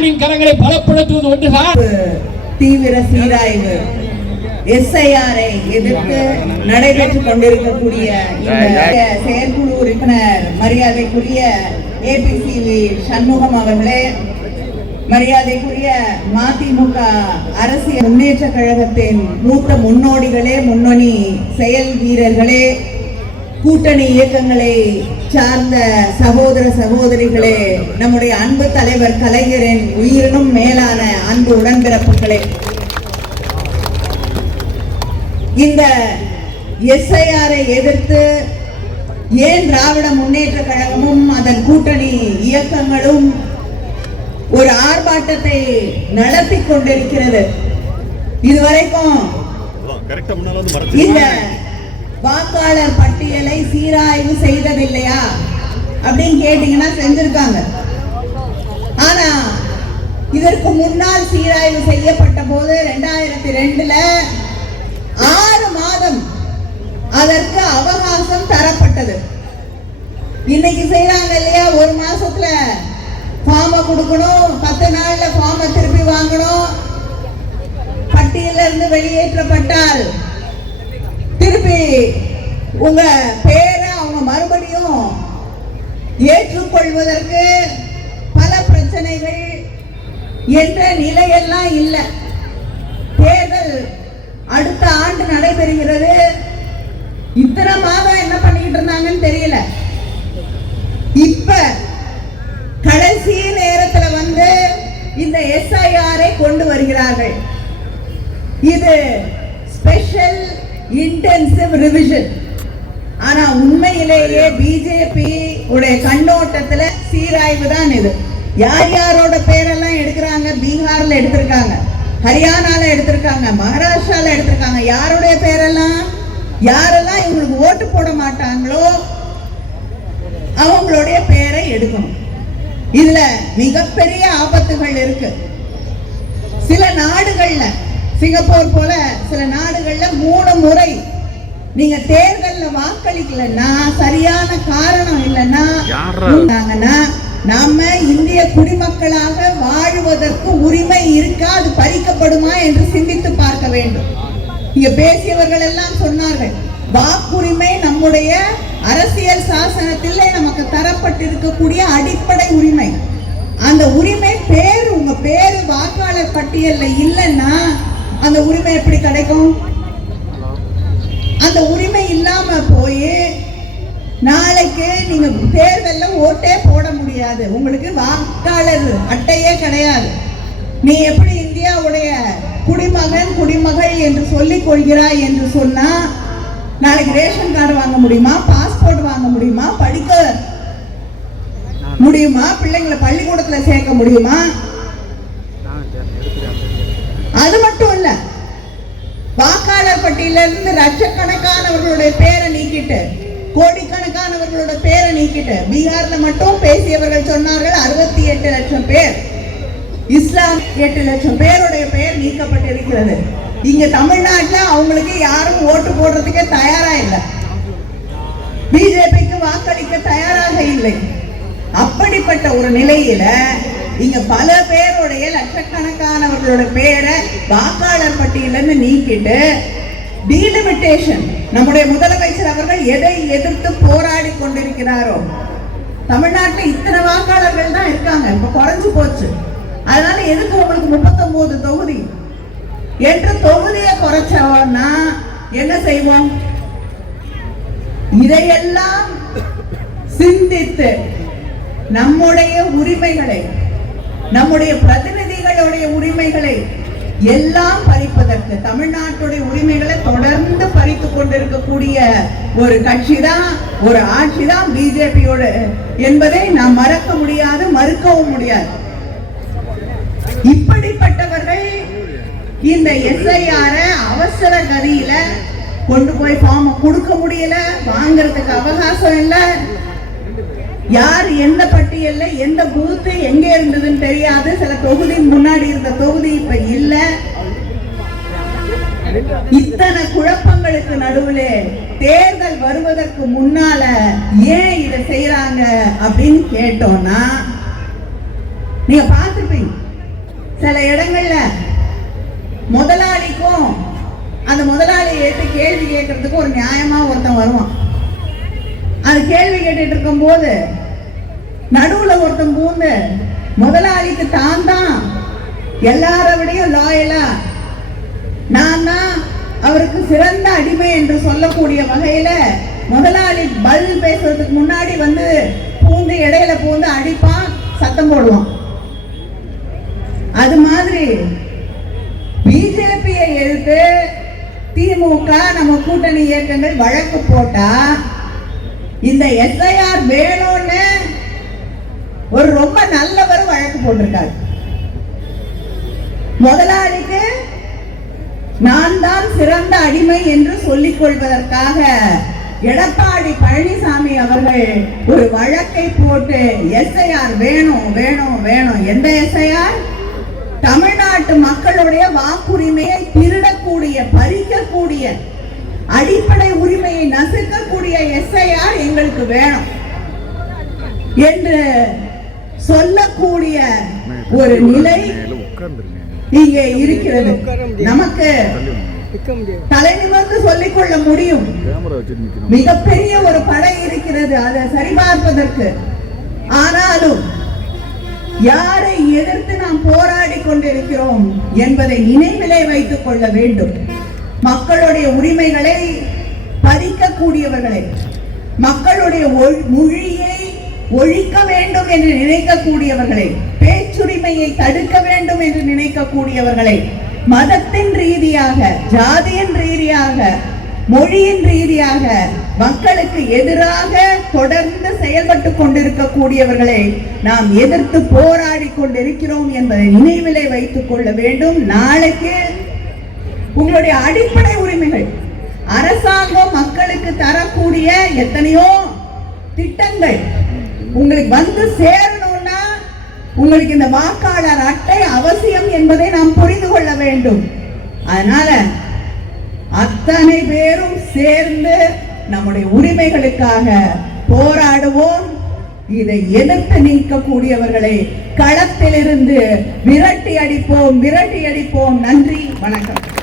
ஸ்டாலின் கரங்களை பலப்படுத்துவது ஒன்றுதான். தீவிர சீராய்வு எஸ்ஐஆரை எதிர்த்து நடைபெற்றுக் கொண்டிருக்கக்கூடிய இந்த செயற்குழு உறுப்பினர் மரியாதைக்குரிய ஏபிசிவி சண்முகம் அவர்களே மரியாதைக்குரிய மதிமுக அரசியல் முன்னேற்ற கழகத்தின் மூத்த முன்னோடிகளே முன்னணி செயல் வீரர்களே கூட்டணி இயக்கங்களை சார்ந்த சகோதர சகோதரிகளே நம்முடைய அன்பு தலைவர் கலைஞரின் உயிரினும் மேலான அன்பு உடன்பிறப்புகளே. இந்த எஸ்ஐஆரை எதிர்த்து ஏன் திராவிட முன்னேற்ற கழகமும் அதன் கூட்டணி இயக்கங்களும் ஒரு ஆர்ப்பாட்டத்தை நடத்தி கொண்டிருக்கிறது? இதுவரைக்கும் இந்த வாக்காளர் பட்டியலை சீராய்வு செய்ததில்லையா? அப்படின்னு கேட்டீங்கன்னா செஞ்சிருக்காங்க. ஆனா இதற்கு முன்னால் சீராய்வு செய்யப்பட்ட போது ரெண்டாயிரத்தி ரெண்டுல ஆறு மாதம் அதற்கு அவகாசம் தரப்பட்டது. இன்னைக்கு செய்யறாங்க இல்லையா? ஒரு மாசத்துல ஃபார்மை கொடுக்கணும் பத்து நாள்ல ஃபார்மை திருப்பி வாங்கணும். பட்டியல இருந்து வெளியேற்றப்பட்டால் திருப்பி உங்க பேரை அவங்க மறுபடியும் ஏற்றுக்கொள்வதற்கு பல பிரச்சனைகள் என்ற நிலையெல்லாம் இல்லை. தேர்தல் அடுத்த ஆண்டு நடைபெறுகிறது. இத்தனை மாதம் என்ன பண்ணிக்கிட்டு இருந்தாங்கன்னு தெரியல. இப்ப கடைசி நேரத்துல வந்து இந்த எஸ்ஐஆரை கொண்டு வருகிறார்கள். இது ஸ்பெஷல் இன்டென்சிவ் ரிவிஷன் ஆனா உண்மையிலேயே பிஜேபி உடைய கண்ணோட்டத்துல சீராய்வு தான் இது. யார் யாரோட பேரெல்லாம் எடுக்கிறாங்க? பீகார்ல எடுத்திருக்காங்க. ஹரியானால எடுத்திருக்காங்க. மகாராஷ்டிரால எடுத்திருக்காங்க. யாருடைய பேரெல்லாம்? யாரெல்லாம் இவங்களுக்கு ஓட்டு போட மாட்டாங்களோ அவங்களுடைய பேரை எடுக்கணும். இதுல மிகப்பெரிய ஆபத்துகள் இருக்கு. சில நாடுகள்ல சிங்கப்பூர் போல சில நாடுகள்ல மூணு முறை நீங்க தேர்தல்ல வாக்களிக்கலன்னா சரியான காரணம் இல்லைன்னா நாம இந்திய குடிமக்களாக வாழுவதற்கு உரிமை இருக்கா? அது பறிக்கப்படுமா என்று சிந்தித்து பார்க்க வேண்டும். இங்க பேசியவர்கள் எல்லாம் சொன்னார்கள் வாக்குரிமை நம்முடைய அரசியல் சாசனத்திலே நமக்கு தரப்பட்டிருக்கக்கூடிய அடிப்படை உரிமை. அந்த உரிமை பேர் உங்க பேரு வாக்காளர் பட்டியல்ல இல்லைன்னா அந்த உரிமை எப்படி கிடைக்கும்? அந்த உரிமை இல்லாம போய் நாளைக்கு நீங்க தேர்தல்ல ஓட்டே போட முடியாது. உங்களுக்கு வாக்காளர் அட்டையே கிடையாது. நீ எப்படி இந்தியாவுடைய குடிமகன் குடிமகள் என்று சொல்லிக் கொள்கிறாய் என்று சொன்னா நாளைக்கு ரேஷன் கார்டு வாங்க முடியுமா? பாஸ்போர்ட் வாங்க முடியுமா? படிக்க முடியுமா? பிள்ளைங்களை பள்ளிக்கூடத்துல சேர்க்க முடியுமா? அது மட்டும் வாக்காளர் பட்டியலிருந்து லட்சக்கணக்கானவர்களுடைய பேரை நீக்கிட்டு கோடிக்கணக்கானவர்களோட பேரை நீக்கிட்டு பீகார்ல மட்டும் பேசியவர்கள் சொன்னார்கள் அறுபத்தி எட்டு லட்சம் பேர். இஸ்லாம் எட்டு லட்சம் பேருடைய பெயர் நீக்கப்பட்டிருக்கிறது. இங்க தமிழ்நாட்டுல அவங்களுக்கு யாரும் ஓட்டு போடுறதுக்கே தயாரா இல்லை. பிஜேபிக்கு வாக்களிக்க தயாராக இல்லை. அப்படிப்பட்ட ஒரு நிலையில நீங்க பல பேருடைய லட்சக்கணக்கானவர்களோட பேரை வாக்காளர் பட்டியலிருந்து நீக்கிட்டு டீலிமிட்டேஷன் நம்முடைய முதலமைச்சர் அவர்கள் எதை எதிர்த்து போராடி கொண்டிருக்கிறாரோ. தமிழ்நாட்டில் இத்தனை வாக்காளர்கள் தான் இருக்காங்க. இப்ப குறைஞ்சு போச்சு. அதனால எதுக்கு உங்களுக்கு முப்பத்தொன்பது தொகுதி? என்று தொகுதியை குறைச்சோம்னா என்ன செய்வோம்? இதையெல்லாம் சிந்தித்து நம்முடைய உரிமைகளை நம்முடைய பிரதிநிதிகளுடைய உரிமைகளை எல்லாம் பறிப்பதற்கு தமிழ்நாட்டுடைய உரிமைகளை தொடர்ந்து பறித்து கொண்டிருக்கக்கூடிய ஒரு கட்சி தான் ஒரு ஆட்சி தான் பிஜேபியோட. என்பதை நாம் மறக்க முடியாது மறுக்கவும் முடியாது. இப்படிப்பட்டவர்கள் இந்த எஸ்ஐஆர அவசர கதியில கொண்டு போய் ஃபார்ம் கொடுக்க முடியல வாங்கறதுக்கு அவகாசம் இல்லை. யார் எந்த பட்டியல்ல எந்த பூத்து எங்க இருந்ததுன்னு தெரியாது. சில தொகுதி முன்னாடி இருந்த தொகுதி இப்ப இல்ல. இத்தனை குழப்பங்களுக்கு நடுவுல தேர்தல் வருவதற்கு முன்னால ஏன் இதை செய்யறாங்க அப்படின்னு கேட்டோம்னா நீங்க பார்த்துருப்பீங்க. சில இடங்கள்ல முதலாளிக்கும் அந்த முதலாளி ஏற்று கேள்வி கேட்கறதுக்கு ஒரு நியாயமா ஒருத்தன் வருவான். அது கேள்வி கேட்டுட்டு இருக்கும்போது நடுவுல ஒருத்தன் பூந்து முதலாளிக்கு தான் தான் எல்லார விடையும் லாயலா நான் தான் அவருக்கு சிறந்த அடிமை என்று சொல்லக்கூடிய வகையில முதலாளி பதில் பேசுறதுக்கு முன்னாடி வந்து பூந்து இடையில பூந்து அடிப்பான் சத்தம் போடுவான். அது மாதிரி பிஜேபியை எழுத்து திமுக நம்ம கூட்டணி இயக்கங்கள் வழக்கு போட்டா இந்த எஸ்ஐஆர் வேணும்னு ஒரு ரொம்ப நல்லவர் வழக்கு போட்டிருக்காரு. முதலாளிக்கு நான் தான் சிறந்த அடிமை என்று சொல்லிக் கொள்வதற்காக எடப்பாடி பழனிசாமி அவர்கள் ஒரு வழக்கை போட்டு எஸ்ஐஆர் வேணும் வேணும் வேணும். எந்த எஸ்ஐஆர்? தமிழ்நாட்டு மக்களுடைய வாக்குரிமையை திருடக்கூடிய பறிக்கக்கூடிய அடிப்படை உரிமையை நசுக்கக்கூடிய எஸ்ஐஆர் எங்களுக்கு வேணும் என்று சொல்லக்கூடிய ஒரு நிலை இங்கே இருக்கிறது. நமக்கு தலை நிமிர்ந்து சொல்லிக் கொள்ள முடியும் மிகப்பெரிய ஒரு படை இருக்கிறது. அதை சரிபார்ப்பதற்கு. ஆனாலும் யாரை எதிர்த்து நாம் போராடி கொண்டிருக்கிறோம் என்பதை நினைவிலே வைத்துக் கொள்ள வேண்டும். மக்களுடைய உரிமைகளை பறிக்கக்கூடியவர்களை மக்களுடைய மொழியை ஒழிக்க வேண்டும் என்று நினைக்கக்கூடியவர்களை பேச்சுரிமையை தடுக்க வேண்டும் என்று நினைக்கக்கூடியவர்களை மதத்தின் ரீதியாக ஜாதியின் ரீதியாக மொழியின் ரீதியாக மக்களுக்கு எதிராக தொடர்ந்து செயல்பட்டு கொண்டிருக்கக்கூடியவர்களை நாம் எதிர்த்து போராடி கொண்டிருக்கிறோம் என்பதை நினைவிலே வைத்துக் கொள்ள வேண்டும். நாளைக்கு உங்களுடைய அடிப்படை உரிமைகள் அரசாங்கம் மக்களுக்கு தரக்கூடிய எத்தனையோ திட்டங்கள் உங்களுக்கு வந்து சேரணும்னா உங்களுக்கு இந்த வாக்காளர் அட்டை அவசியம் என்பதை நாம் புரிந்து கொள்ள வேண்டும். அதனால அத்தனை பேரும் சேர்ந்து நம்முடைய உரிமைகளுக்காக போராடுவோம். இதை எதிர்த்து நீக்கக்கூடியவர்களை களத்திலிருந்து விரட்டி அடிப்போம் விரட்டி அடிப்போம். நன்றி வணக்கம்.